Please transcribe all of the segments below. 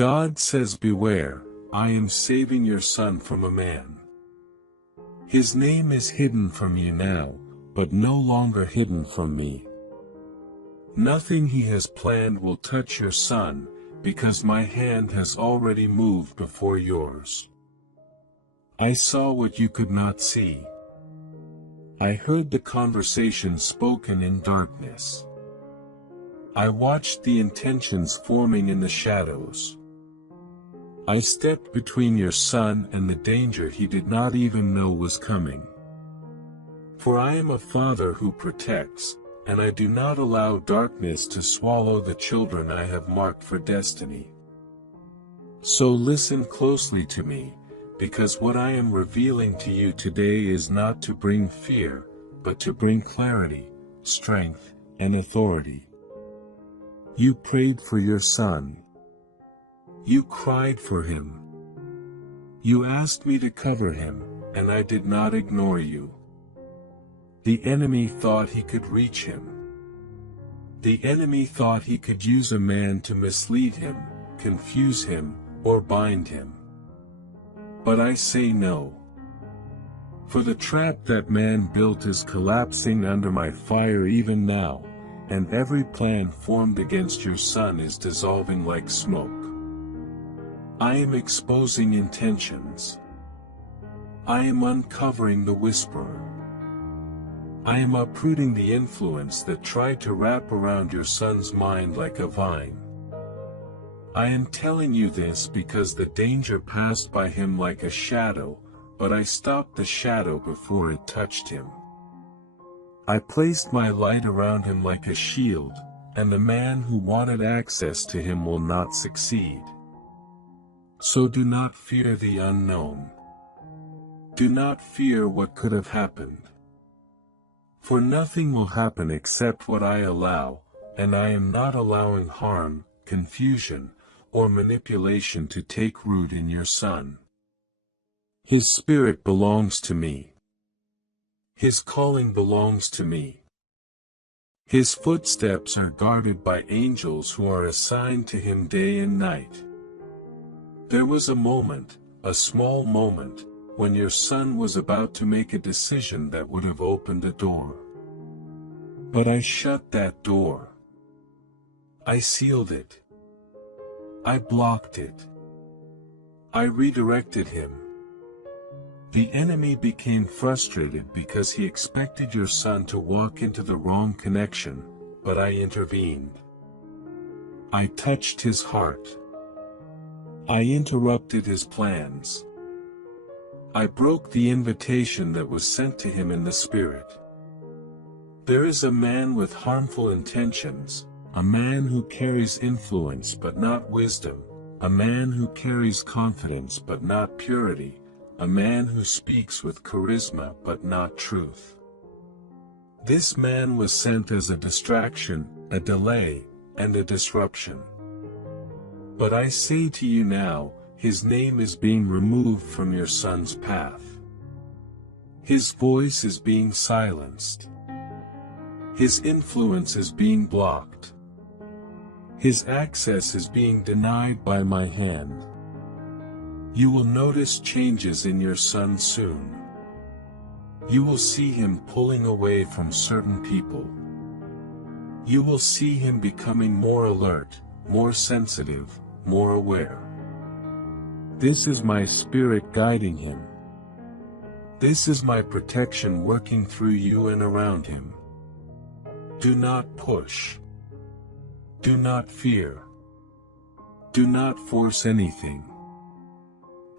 God says, beware, I am saving your son from a man. His name is hidden from you now, but no longer hidden from me. Nothing he has planned will touch your son, because my hand has already moved before yours. I saw what you could not see. I heard the conversation spoken in darkness. I watched the intentions forming in the shadows. I stepped between your son and the danger he did not even know was coming. For I am a father who protects, and I do not allow darkness to swallow the children I have marked for destiny. So listen closely to me, because what I am revealing to you today is not to bring fear, but to bring clarity, strength, and authority. You prayed for your son. You cried for him. You asked me to cover him, and I did not ignore you. The enemy thought he could reach him. The enemy thought he could use a man to mislead him, confuse him, or bind him. But I say no. For the trap that man built is collapsing under my fire even now, and every plan formed against your son is dissolving like smoke. I am exposing intentions. I am uncovering the whisperer. I am uprooting the influence that tried to wrap around your son's mind like a vine. I am telling you this because the danger passed by him like a shadow, but I stopped the shadow before it touched him. I placed my light around him like a shield, and the man who wanted access to him will not succeed. So do not fear the unknown. Do not fear what could have happened. For nothing will happen except what I allow, and I am not allowing harm, confusion, or manipulation to take root in your son. His spirit belongs to me. His calling belongs to me. His footsteps are guarded by angels who are assigned to him day and night. There was a moment, a small moment, when your son was about to make a decision that would have opened a door. But I shut that door. I sealed it. I blocked it. I redirected him. The enemy became frustrated because he expected your son to walk into the wrong connection, but I intervened. I touched his heart. I interrupted his plans. I broke the invitation that was sent to him in the spirit. There is a man with harmful intentions, a man who carries influence but not wisdom, a man who carries confidence but not purity, a man who speaks with charisma but not truth. This man was sent as a distraction, a delay, and a disruption. But I say to you now, his name is being removed from your son's path. His voice is being silenced. His influence is being blocked. His access is being denied by my hand. You will notice changes in your son soon. You will see him pulling away from certain people. You will see him becoming more alert, more sensitive, more aware. This is my spirit guiding him. This is my protection working through you and around him. Do not push. Do not fear. Do not force anything.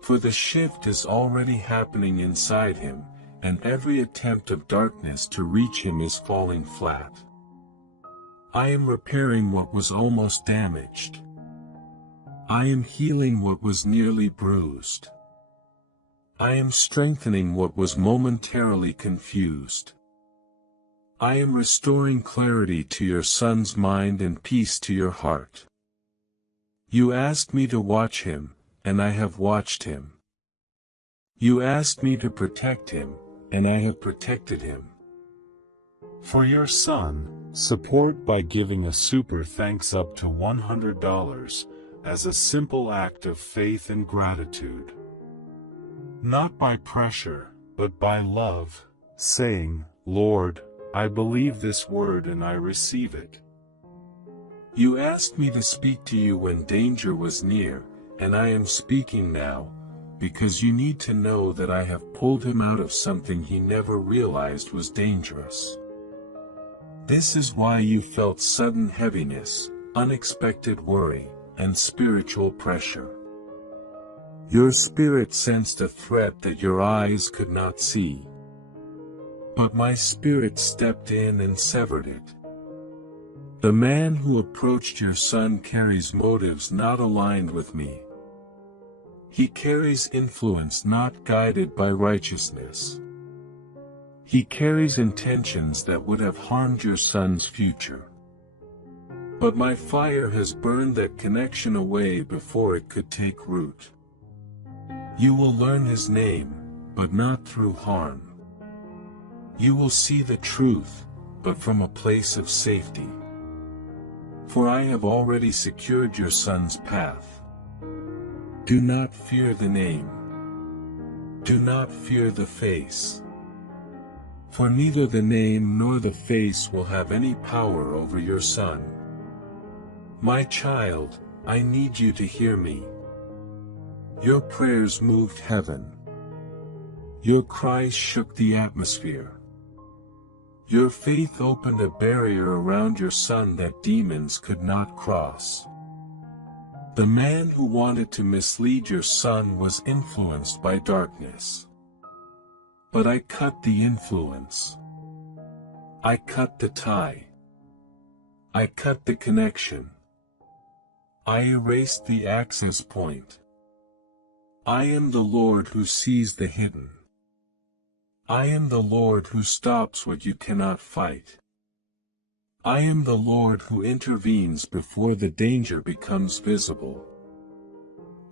For the shift is already happening inside him, and every attempt of darkness to reach him is falling flat. I am repairing what was almost damaged. I am healing what was nearly bruised. I am strengthening what was momentarily confused. I am restoring clarity to your son's mind and peace to your heart. You asked me to watch him, and I have watched him. You asked me to protect him, and I have protected him. For your son, support by giving a super thanks up to $100, as a simple act of faith and gratitude. Not by pressure, but by love, saying, "Lord, I believe this word and I receive it." You asked me to speak to you when danger was near, and I am speaking now, because you need to know that I have pulled him out of something he never realized was dangerous. This is why you felt sudden heaviness, unexpected worry, and spiritual pressure. Your spirit sensed a threat that your eyes could not see. But my spirit stepped in and severed it. The man who approached your son carries motives not aligned with me. He carries influence not guided by righteousness. He carries intentions that would have harmed your son's future. But my fire has burned that connection away before it could take root. You will learn his name, but not through harm. You will see the truth, but from a place of safety. For I have already secured your son's path. Do not fear the name. Do not fear the face. For neither the name nor the face will have any power over your son. My child, I need you to hear me. Your prayers moved heaven. Your cries shook the atmosphere. Your faith opened a barrier around your son that demons could not cross. The man who wanted to mislead your son was influenced by darkness. But I cut the influence. I cut the tie. I cut the connection. I erased the access point. I am the Lord who sees the hidden. I am the Lord who stops what you cannot fight. I am the Lord who intervenes before the danger becomes visible.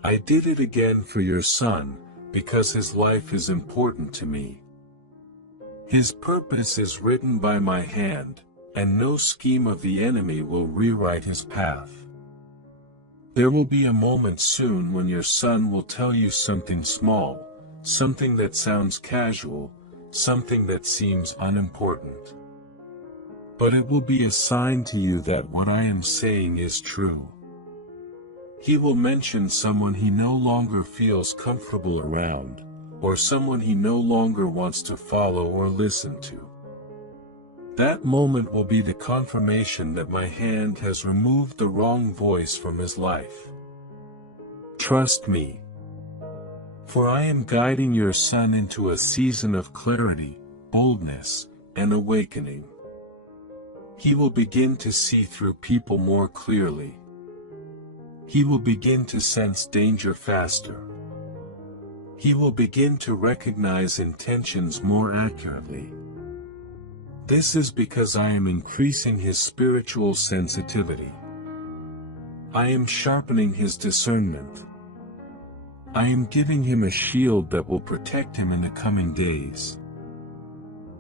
I did it again for your son, because his life is important to me. His purpose is written by my hand, and no scheme of the enemy will rewrite his path. There will be a moment soon when your son will tell you something small, something that sounds casual, something that seems unimportant. But it will be a sign to you that what I am saying is true. He will mention someone he no longer feels comfortable around, or someone he no longer wants to follow or listen to. That moment will be the confirmation that my hand has removed the wrong voice from his life. Trust me. For I am guiding your son into a season of clarity, boldness, and awakening. He will begin to see through people more clearly. He will begin to sense danger faster. He will begin to recognize intentions more accurately. This is because I am increasing his spiritual sensitivity. I am sharpening his discernment. I am giving him a shield that will protect him in the coming days.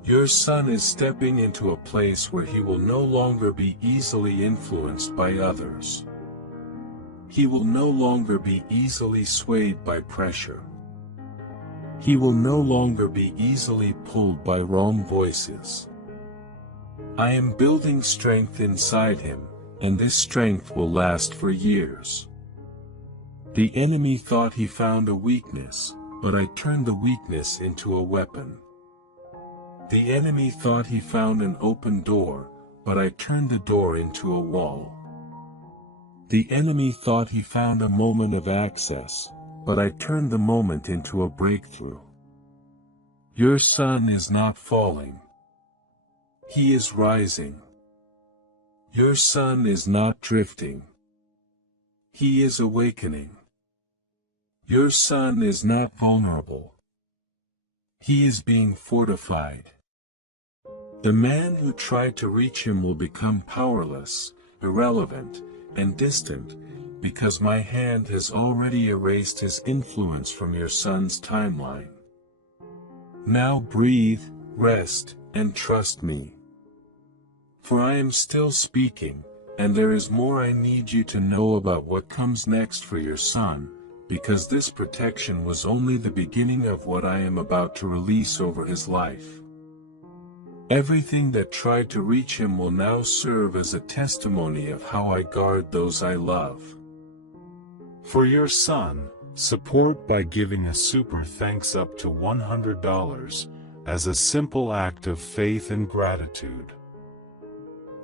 Your son is stepping into a place where he will no longer be easily influenced by others. He will no longer be easily swayed by pressure. He will no longer be easily pulled by wrong voices. I am building strength inside him, and this strength will last for years. The enemy thought he found a weakness, but I turned the weakness into a weapon. The enemy thought he found an open door, but I turned the door into a wall. The enemy thought he found a moment of access, but I turned the moment into a breakthrough. Your son is not falling. He is rising. Your son is not drifting. He is awakening. Your son is not vulnerable. He is being fortified. The man who tried to reach him will become powerless, irrelevant, and distant, because my hand has already erased his influence from your son's timeline. Now breathe, rest, and trust me. For I am still speaking, And there is more I need you to know about what comes next for your son, because this protection was only the beginning of what I am about to release over his life. Everything that tried to reach him will now serve as a testimony of how I guard those I love. For your son, support by giving a super thanks up to $100 as a simple act of faith and gratitude.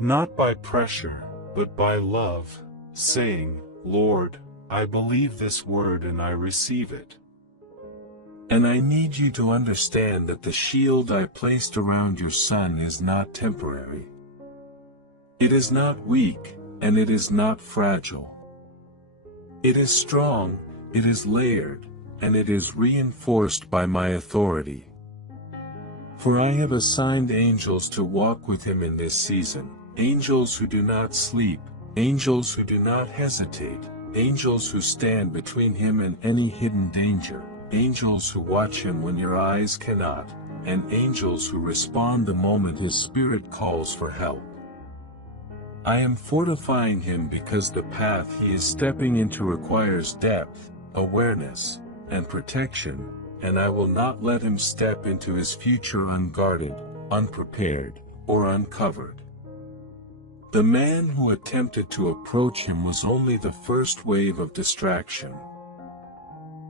Not by pressure, but by love, saying, Lord, I believe this word and I receive it. And I need you to understand that the shield I placed around your son is not temporary. It is not weak, and it is not fragile. It is strong, it is layered, and it is reinforced by my authority. For I have assigned angels to walk with him in this season, angels who do not sleep, angels who do not hesitate, angels who stand between him and any hidden danger, angels who watch him when your eyes cannot, and angels who respond the moment his spirit calls for help. I am fortifying him because the path he is stepping into requires depth, awareness, and protection, and I will not let him step into his future unguarded, unprepared, or uncovered. The man who attempted to approach him was only the first wave of distraction.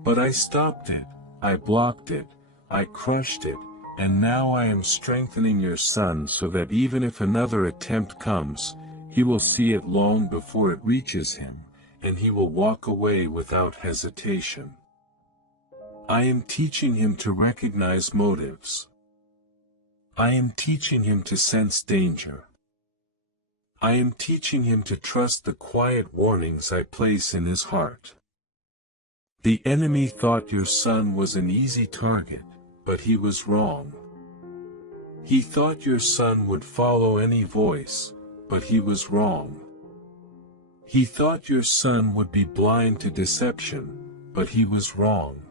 But I stopped it, I blocked it, I crushed it, and now I am strengthening your son so that even if another attempt comes, he will see it long before it reaches him, and he will walk away without hesitation. I am teaching him to recognize motives. I am teaching him to sense danger. I am teaching him to trust the quiet warnings I place in his heart. The enemy thought your son was an easy target, but he was wrong. He thought your son would follow any voice, but he was wrong. He thought your son would be blind to deception, but he was wrong.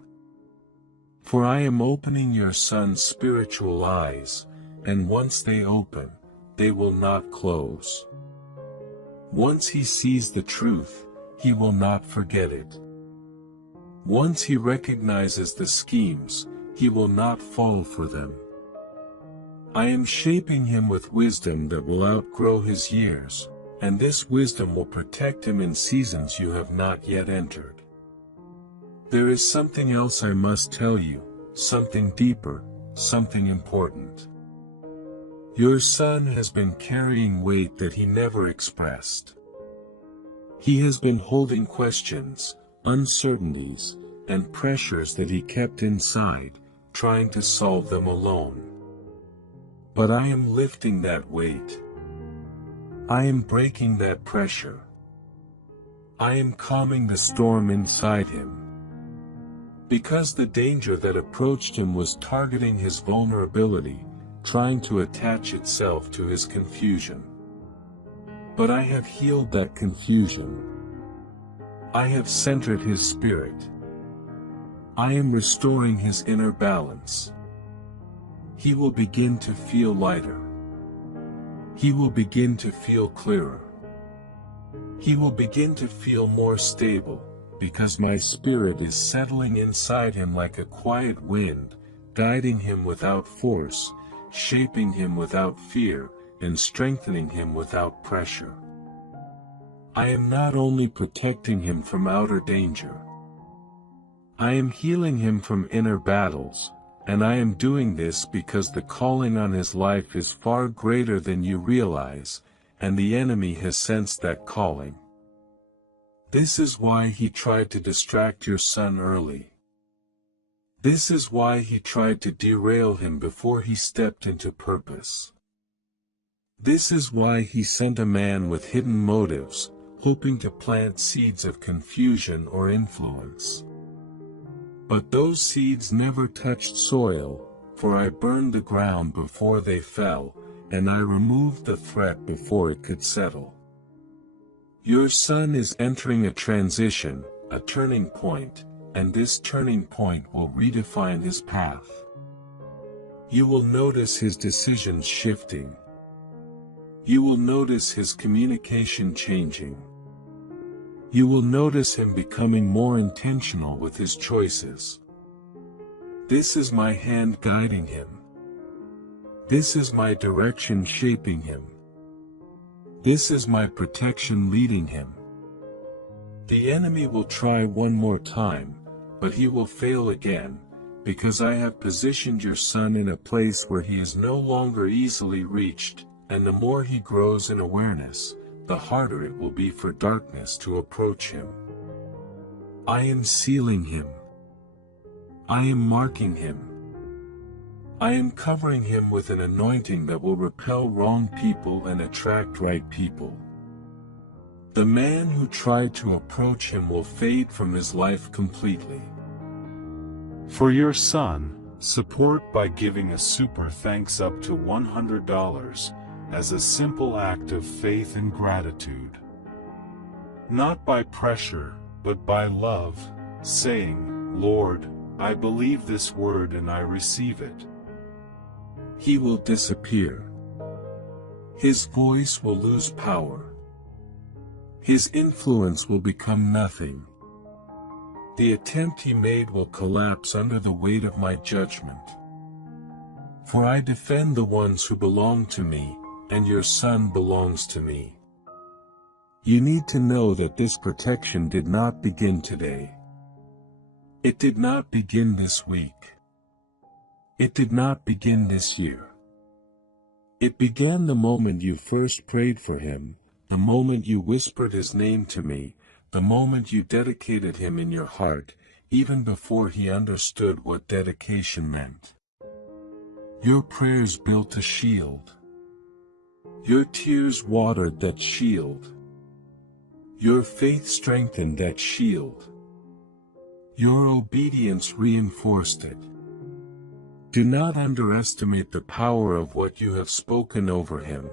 For I am opening your son's spiritual eyes, and once they open, they will not close. Once he sees the truth, he will not forget it. Once he recognizes the schemes, he will not fall for them. I am shaping him with wisdom that will outgrow his years, and this wisdom will protect him in seasons you have not yet entered. There is something else I must tell you, something deeper, something important. Your son has been carrying weight that he never expressed. He has been holding questions, uncertainties, and pressures that he kept inside, trying to solve them alone. But I am lifting that weight. I am breaking that pressure. I am calming the storm inside him. Because the danger that approached him was targeting his vulnerability, trying to attach itself to his confusion. But I have healed that confusion. I have centered his spirit. I am restoring his inner balance. He will begin to feel lighter. He will begin to feel clearer. He will begin to feel more stable, because my spirit is settling inside him like a quiet wind, guiding him without force, shaping him without fear, and strengthening him without pressure. I am not only protecting him from outer danger. I am healing him from inner battles, and I am doing this because the calling on his life is far greater than you realize, and the enemy has sensed that calling. This is why he tried to distract your son early. This is why he tried to derail him before he stepped into purpose. This is why he sent a man with hidden motives, hoping to plant seeds of confusion or influence. But those seeds never touched soil, for I burned the ground before they fell, and I removed the threat before it could settle. Your son is entering a transition, a turning point, and this turning point will redefine his path. You will notice his decisions shifting. You will notice his communication changing. You will notice him becoming more intentional with his choices. This is my hand guiding him. This is my direction shaping him. This is my protection leading him. The enemy will try one more time, but he will fail again, because I have positioned your son in a place where he is no longer easily reached, and the more he grows in awareness, the harder it will be for darkness to approach him. I am sealing him. I am marking him. I am covering him with an anointing that will repel wrong people and attract right people. The man who tried to approach him will fade from his life completely. For your son, support by giving a super thanks up to $100 as a simple act of faith and gratitude. Not by pressure, but by love, saying, Lord, I believe this word and I receive it. He will disappear. His voice will lose power. His influence will become nothing. The attempt he made will collapse under the weight of my judgment. For I defend the ones who belong to me, and your son belongs to me. You need to know that this protection did not begin today. It did not begin this week. It did not begin this year. It began the moment you first prayed for him, the moment you whispered his name to me, the moment you dedicated him in your heart, even before he understood what dedication meant. Your prayers built a shield. Your tears watered that shield. Your faith strengthened that shield. Your obedience reinforced it. Do not underestimate the power of what you have spoken over him.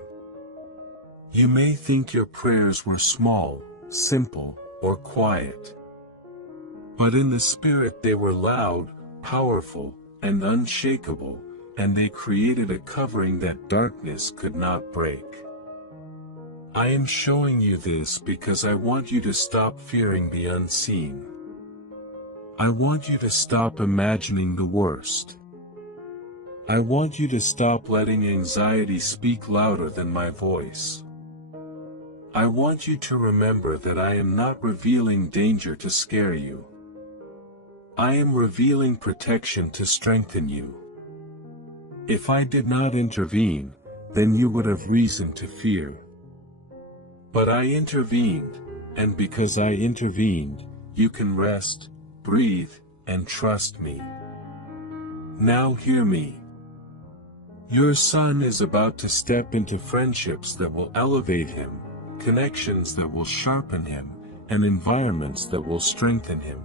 You may think your prayers were small, simple, or quiet. But in the spirit they were loud, powerful, and unshakable, and they created a covering that darkness could not break. I am showing you this because I want you to stop fearing the unseen. I want you to stop imagining the worst. I want you to stop letting anxiety speak louder than my voice. I want you to remember that I am not revealing danger to scare you. I am revealing protection to strengthen you. If I did not intervene, then you would have reason to fear. But I intervened, and because I intervened, you can rest, breathe, and trust me. Now hear me. Your son is about to step into friendships that will elevate him, connections that will sharpen him, and environments that will strengthen him.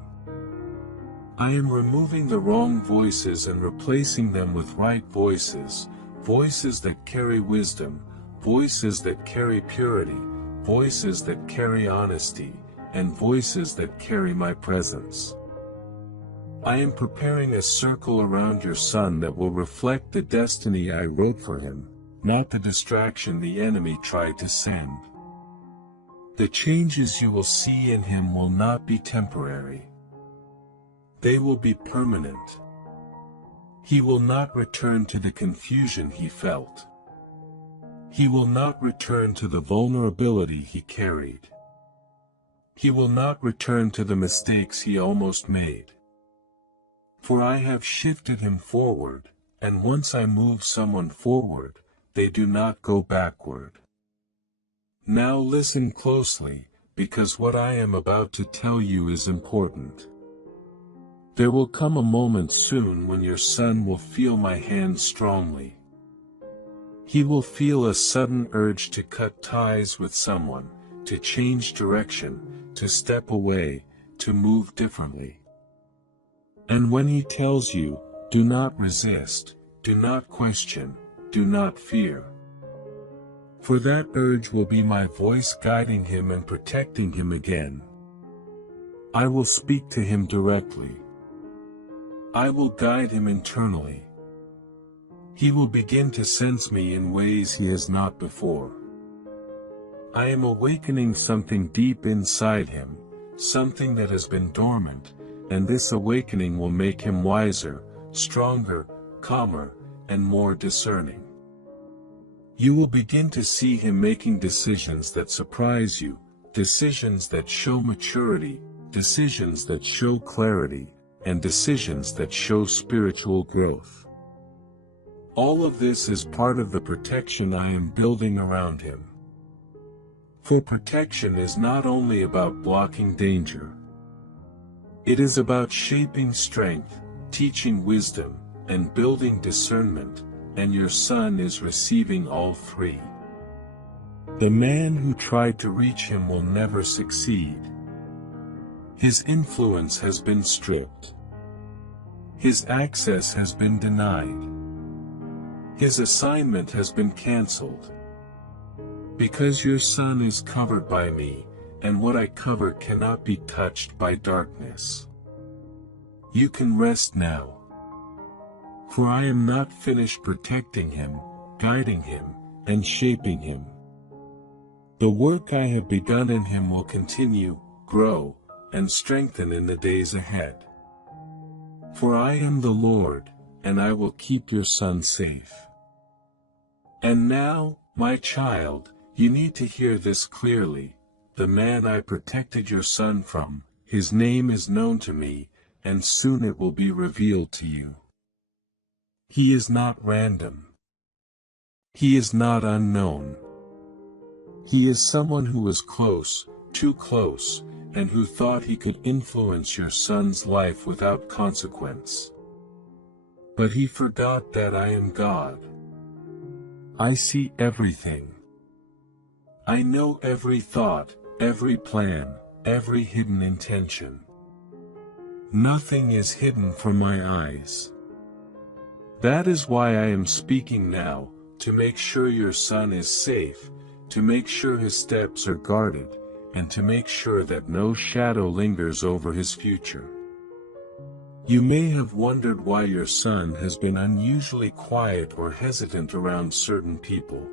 I am removing the wrong voices and replacing them with right voices, voices that carry wisdom, voices that carry purity, voices that carry honesty, and voices that carry my presence. I am preparing a circle around your son that will reflect the destiny I wrote for him, not the distraction the enemy tried to send. The changes you will see in him will not be temporary. They will be permanent. He will not return to the confusion he felt. He will not return to the vulnerability he carried. He will not return to the mistakes he almost made. For I have shifted him forward, and once I move someone forward, they do not go backward. Now listen closely, because what I am about to tell you is important. There will come a moment soon when your son will feel my hand strongly. He will feel a sudden urge to cut ties with someone, to change direction, to step away, to move differently. And when he tells you, do not resist, do not question, do not fear. For that urge will be my voice guiding him and protecting him again. I will speak to him directly. I will guide him internally. He will begin to sense me in ways he has not before. I am awakening something deep inside him, something that has been dormant, and this awakening will make him wiser, stronger, calmer, and more discerning. You will begin to see him making decisions that surprise you, decisions that show maturity, decisions that show clarity, and decisions that show spiritual growth. All of this is part of the protection I am building around him. For protection is not only about blocking danger. It is about shaping strength, teaching wisdom, and building discernment, and your son is receiving all three. The man who tried to reach him will never succeed. His influence has been stripped. His access has been denied. His assignment has been cancelled. Because your son is covered by me, and what I cover cannot be touched by darkness. You can rest now. For I am not finished protecting him, guiding him, and shaping him. The work I have begun in him will continue, grow, and strengthen in the days ahead. For I am the Lord, and I will keep your son safe. And now, my child, you need to hear this clearly. The man I protected your son from, his name is known to me, and soon it will be revealed to you. He is not random. He is not unknown. He is someone who is close, too close, and who thought he could influence your son's life without consequence. But he forgot that I am God. I see everything. I know every thought, every plan, every hidden intention. Nothing is hidden from my eyes. That is why I am speaking now, to make sure your son is safe, to make sure his steps are guarded, and to make sure that no shadow lingers over his future. You may have wondered why your son has been unusually quiet or hesitant around certain people.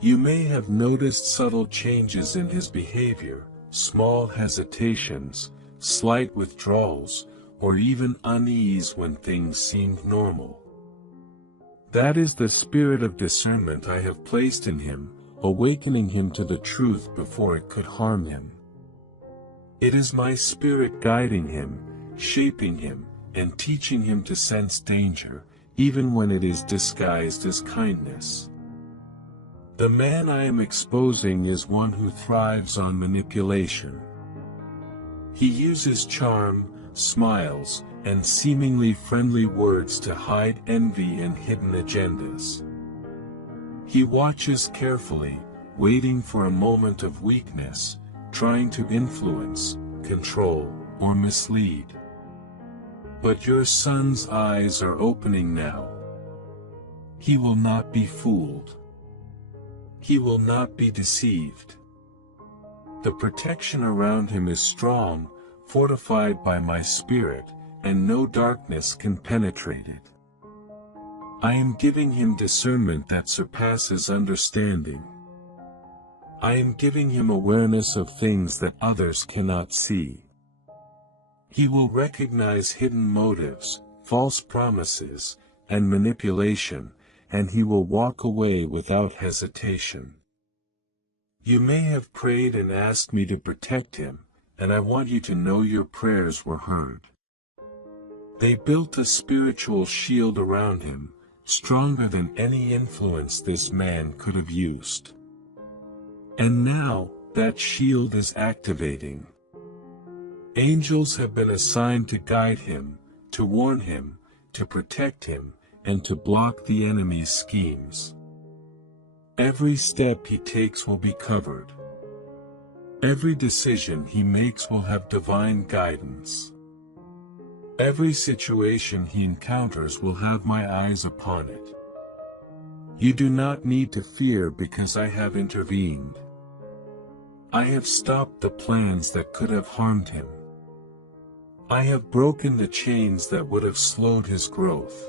You may have noticed subtle changes in his behavior, small hesitations, slight withdrawals, or even unease when things seemed normal. That is the spirit of discernment I have placed in him, awakening him to the truth before it could harm him. It is my spirit guiding him, shaping him, and teaching him to sense danger, even when it is disguised as kindness. The man I am exposing is one who thrives on manipulation. He uses charm, smiles, and seemingly friendly words to hide envy and hidden agendas. He watches carefully, waiting for a moment of weakness, trying to influence, control, or mislead. But your son's eyes are opening now. He will not be fooled. He will not be deceived. The protection around him is strong, fortified by my spirit, and no darkness can penetrate it. I am giving him discernment that surpasses understanding. I am giving him awareness of things that others cannot see. He will recognize hidden motives, false promises, and manipulation, and he will walk away without hesitation. You may have prayed and asked me to protect him, and I want you to know your prayers were heard. They built a spiritual shield around him, stronger than any influence this man could have used. And now, that shield is activating. Angels have been assigned to guide him, to warn him, to protect him, and to block the enemy's schemes. Every step he takes will be covered. Every decision he makes will have divine guidance. Every situation he encounters will have my eyes upon it. You do not need to fear because I have intervened. I have stopped the plans that could have harmed him. I have broken the chains that would have slowed his growth.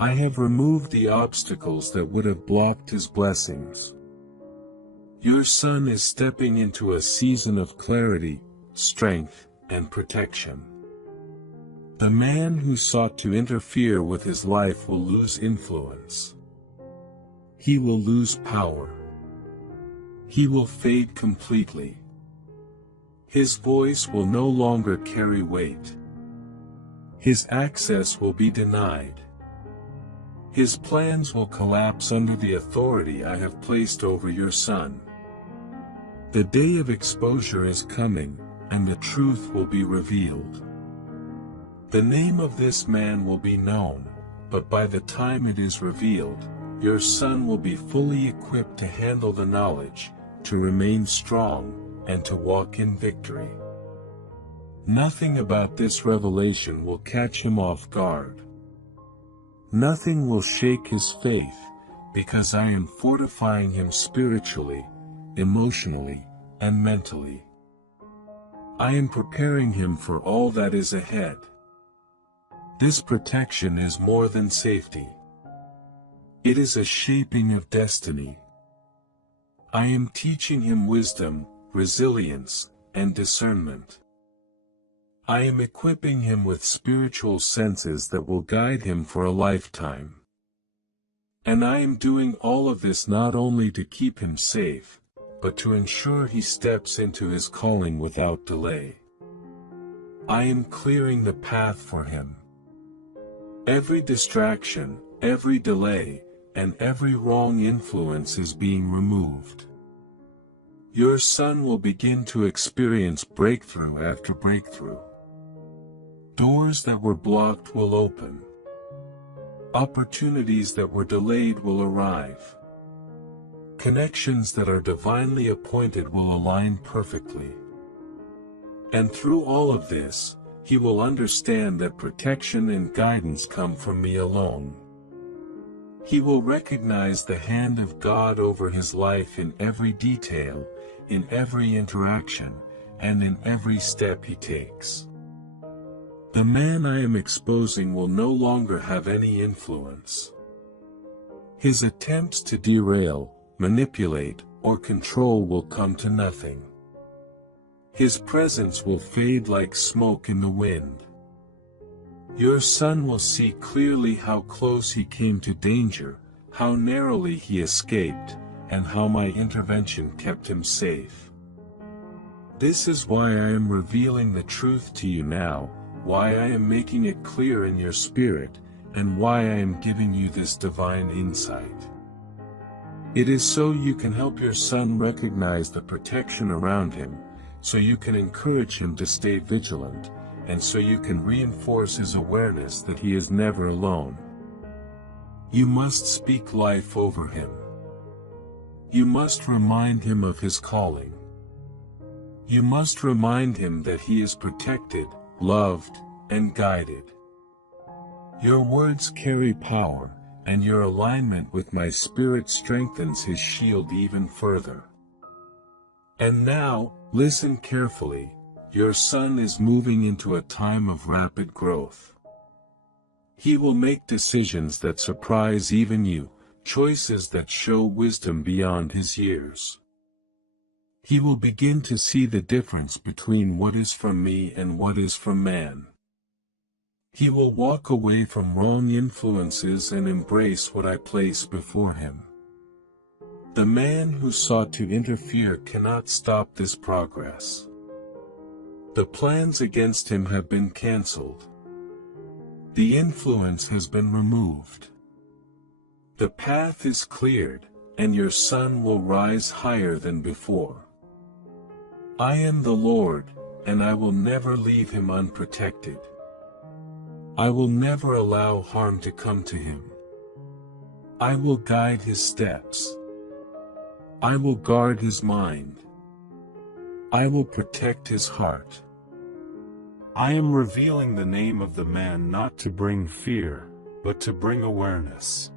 I have removed the obstacles that would have blocked his blessings. Your son is stepping into a season of clarity, strength, and protection. The man who sought to interfere with his life will lose influence. He will lose power. He will fade completely. His voice will no longer carry weight. His access will be denied. His plans will collapse under the authority I have placed over your son. The day of exposure is coming, and the truth will be revealed. The name of this man will be known, but by the time it is revealed, your son will be fully equipped to handle the knowledge, to remain strong, and to walk in victory. Nothing about this revelation will catch him off guard. Nothing will shake his faith, because I am fortifying him spiritually, emotionally, and mentally. I am preparing him for all that is ahead. This protection is more than safety. It is a shaping of destiny. I am teaching him wisdom, resilience, and discernment. I am equipping him with spiritual senses that will guide him for a lifetime. And I am doing all of this not only to keep him safe, but to ensure he steps into his calling without delay. I am clearing the path for him. Every distraction, every delay, and every wrong influence is being removed. Your son will begin to experience breakthrough after breakthrough. Doors that were blocked will open. Opportunities that were delayed will arrive. Connections that are divinely appointed will align perfectly. And through all of this, he will understand that protection and guidance come from me alone. He will recognize the hand of God over his life in every detail, in every interaction, and in every step he takes. The man I am exposing will no longer have any influence. His attempts to derail, manipulate, or control will come to nothing. His presence will fade like smoke in the wind. Your son will see clearly how close he came to danger, how narrowly he escaped, and how my intervention kept him safe. This is why I am revealing the truth to you now, why I am making it clear in your spirit, and why I am giving you this divine insight. It is so you can help your son recognize the protection around him, so you can encourage him to stay vigilant, and so you can reinforce his awareness that he is never alone. You must speak life over him. You must remind him of his calling. You must remind him that he is protected, loved, and guided. Your words carry power, and your alignment with my spirit strengthens his shield even further. And now, listen carefully. Your son is moving into a time of rapid growth. He will make decisions that surprise even you, choices that show wisdom beyond his years. He will begin to see the difference between what is from me and what is from man. He will walk away from wrong influences and embrace what I place before him. The man who sought to interfere cannot stop this progress. The plans against him have been cancelled. The influence has been removed. The path is cleared, and your son will rise higher than before. I am the Lord, and I will never leave him unprotected. I will never allow harm to come to him. I will guide his steps. I will guard his mind. I will protect his heart. I am revealing the name of the man not to bring fear, but to bring awareness.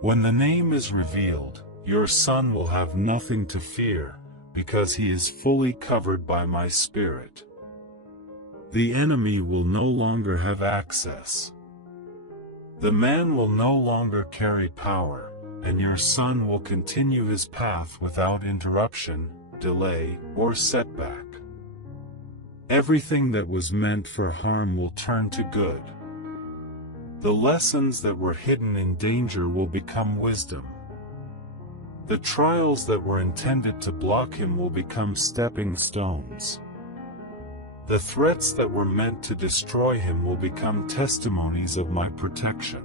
When the name is revealed, your son will have nothing to fear, because he is fully covered by my spirit. The enemy will no longer have access. The man will no longer carry power, and your son will continue his path without interruption, delay, or setback. Everything that was meant for harm will turn to good. The lessons that were hidden in danger will become wisdom. The trials that were intended to block him will become stepping stones. The threats that were meant to destroy him will become testimonies of my protection.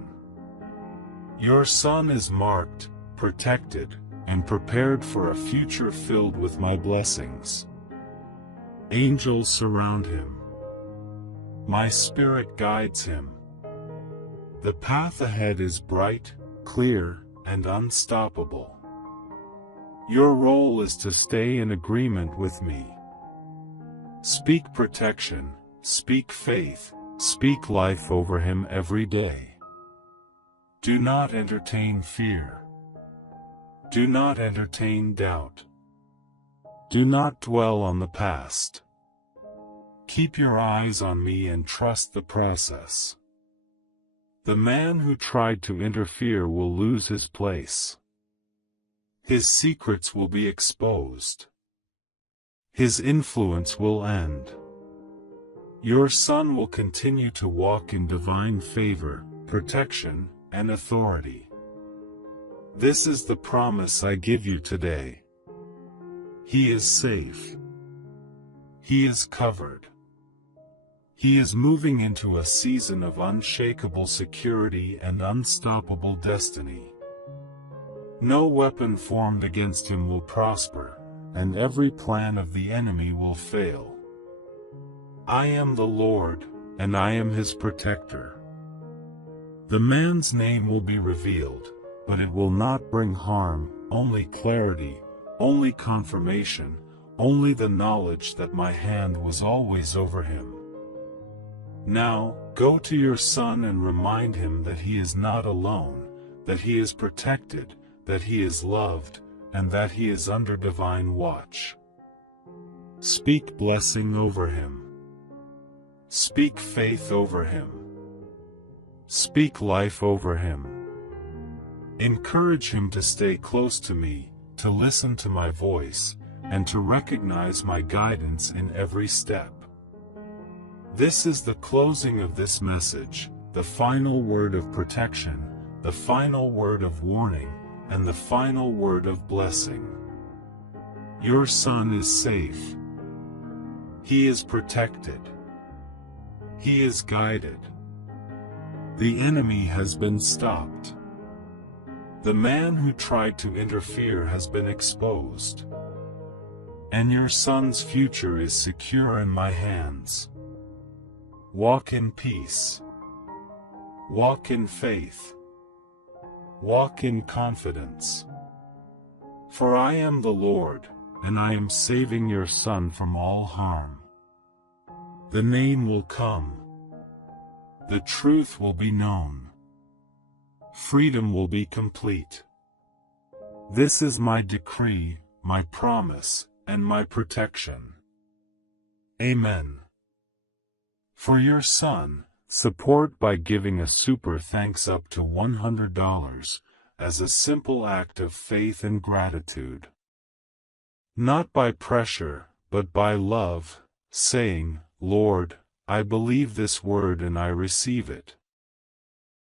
Your son is marked, protected, and prepared for a future filled with my blessings. Angels surround him. My spirit guides him. The path ahead is bright, clear, and unstoppable. Your role is to stay in agreement with me. Speak protection, speak faith, speak life over him every day. Do not entertain fear. Do not entertain doubt. Do not dwell on the past. Keep your eyes on me and trust the process. The man who tried to interfere will lose his place. His secrets will be exposed. His influence will end. Your son will continue to walk in divine favor, protection, and authority. This is the promise I give you today. He is safe. He is covered. He is moving into a season of unshakable security and unstoppable destiny. No weapon formed against him will prosper, and every plan of the enemy will fail. I am the Lord, and I am his protector. The man's name will be revealed, but it will not bring harm, only clarity, only confirmation, only the knowledge that my hand was always over him. Now, go to your son and remind him that he is not alone, that he is protected, that he is loved, and that he is under divine watch. Speak blessing over him. Speak faith over him. Speak life over him. Encourage him to stay close to me, to listen to my voice, and to recognize my guidance in every step. This is the closing of this message, the final word of protection, the final word of warning, and the final word of blessing. Your son is safe. He is protected. He is guided. The enemy has been stopped. The man who tried to interfere has been exposed. And your son's future is secure in my hands. Walk in peace. Walk in faith. Walk in confidence. For I am the Lord, and I am saving your son from all harm. The name will come. The truth will be known. Freedom will be complete. This is my decree, my promise, and my protection. Amen. For your son, support by giving a super thanks up to $100 as a simple act of faith and gratitude. Not by pressure, but by love, saying, Lord, I believe this word and I receive it.